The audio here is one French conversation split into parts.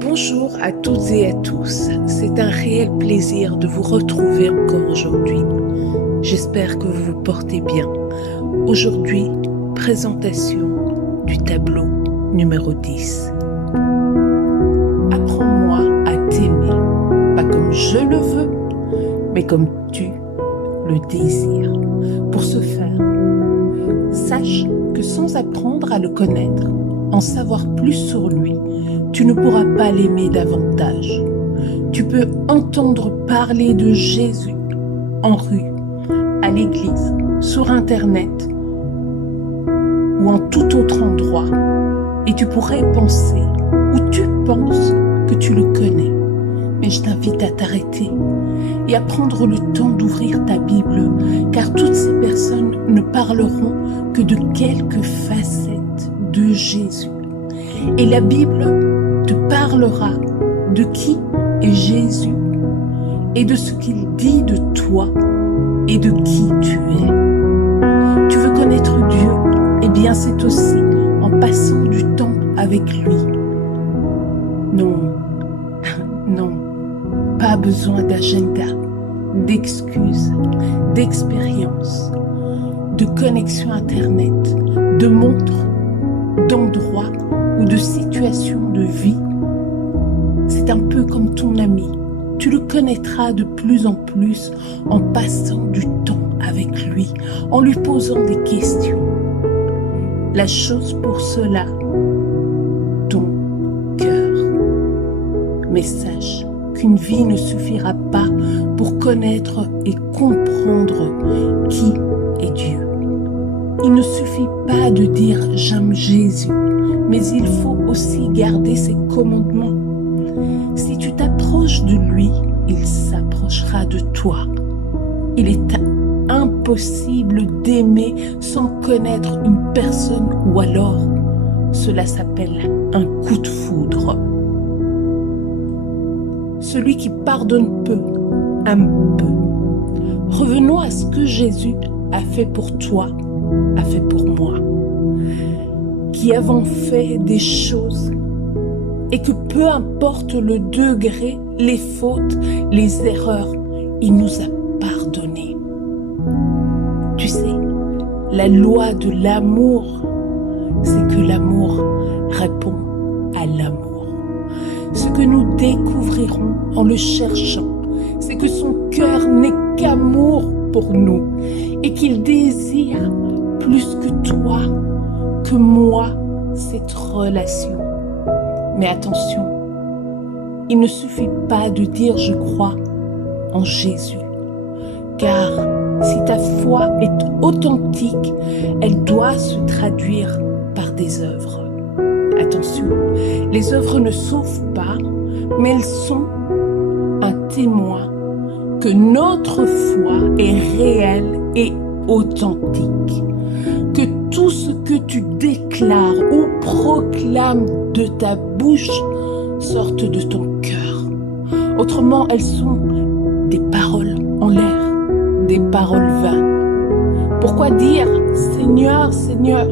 Bonjour à toutes et à tous, c'est un réel plaisir de vous retrouver encore aujourd'hui. J'espère que vous vous portez bien. Aujourd'hui, présentation du tableau numéro 10. Apprends-moi à t'aimer, pas comme je le veux, mais comme tu le désires. Pour ce faire, sache que sans apprendre à le connaître, en savoir plus sur lui, tu ne pourras pas l'aimer davantage. Tu peux entendre parler de Jésus en rue, à l'église, sur Internet ou en tout autre endroit. Et tu pourrais penser, ou tu penses que tu le connais. Mais je t'invite à t'arrêter et à prendre le temps d'ouvrir ta Bible, car toutes ces personnes ne parleront que de quelques facettes de Jésus. Et la Bible te parlera de qui est Jésus et de ce qu'il dit de toi et de qui tu es. Tu veux connaître Dieu? Eh bien, c'est aussi en passant du temps avec lui. Non, non, pas besoin d'agenda, d'excuses, d'expériences, de connexion Internet, de montres, d'endroits ou de situations de vie. C'est un peu comme ton ami. Tu le connaîtras de plus en plus en passant du temps avec lui, en lui posant des questions. La chose pour cela, ton cœur. Mais sache qu'une vie ne suffira pas pour connaître et comprendre qui est Dieu. Il ne suffit pas de dire « j'aime Jésus », mais il faut aussi garder ses commandements. Si tu t'approches de lui, il s'approchera de toi. Il est impossible d'aimer sans connaître une personne, ou alors cela s'appelle un coup de foudre. Celui qui pardonne peu, aime peu. Revenons à ce que Jésus a fait pour toi, a fait pour moi, qui avons fait des choses et que peu importe le degré, les fautes, les erreurs, il nous a pardonné. Tu sais, la loi de l'amour, c'est que l'amour répond à l'amour. Ce que nous découvrirons en le cherchant, c'est que son cœur n'est qu'amour pour nous et qu'il désire plus que toi, que moi, cette relation. Mais attention, il ne suffit pas de dire « je crois en Jésus », car si ta foi est authentique, elle doit se traduire par des œuvres. Attention, les œuvres ne sauvent pas, mais elles sont un témoin que notre foi est réelle et authentique. Que tout ce que tu déclares ou proclames de ta bouche sorte de ton cœur. Autrement, elles sont des paroles en l'air, des paroles vaines. Pourquoi dire « Seigneur, Seigneur »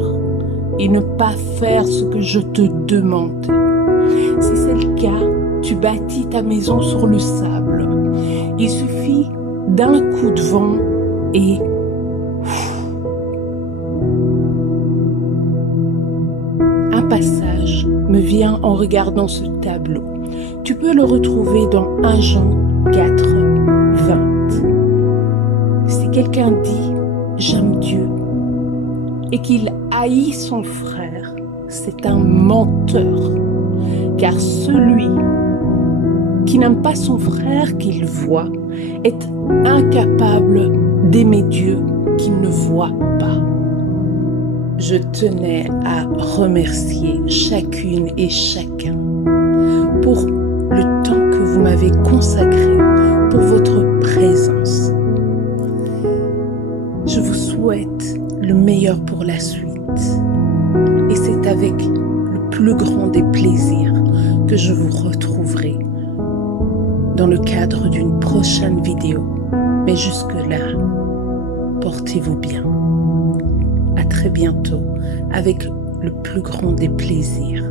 et ne pas faire ce que je te demande? Si c'est le cas, tu bâtis ta maison sur le sable. Il suffit d'un coup de vent et un passage me vient en regardant ce tableau. Tu peux le retrouver dans 1 Jean 4, 20. Si quelqu'un dit « j'aime Dieu » et qu'il haït son frère, c'est un menteur. Car celui qui n'aime pas son frère qu'il voit est incapable d'aimer Dieu qu'il ne voit pas. Je tenais à remercier chacune et chacun pour le temps que vous m'avez consacré, pour votre présence. Je vous souhaite le meilleur pour la suite. Et c'est avec le plus grand des plaisirs que je vous retrouverai dans le cadre d'une prochaine vidéo. Mais jusque-là, portez-vous bien. À très bientôt avec le plus grand des plaisirs.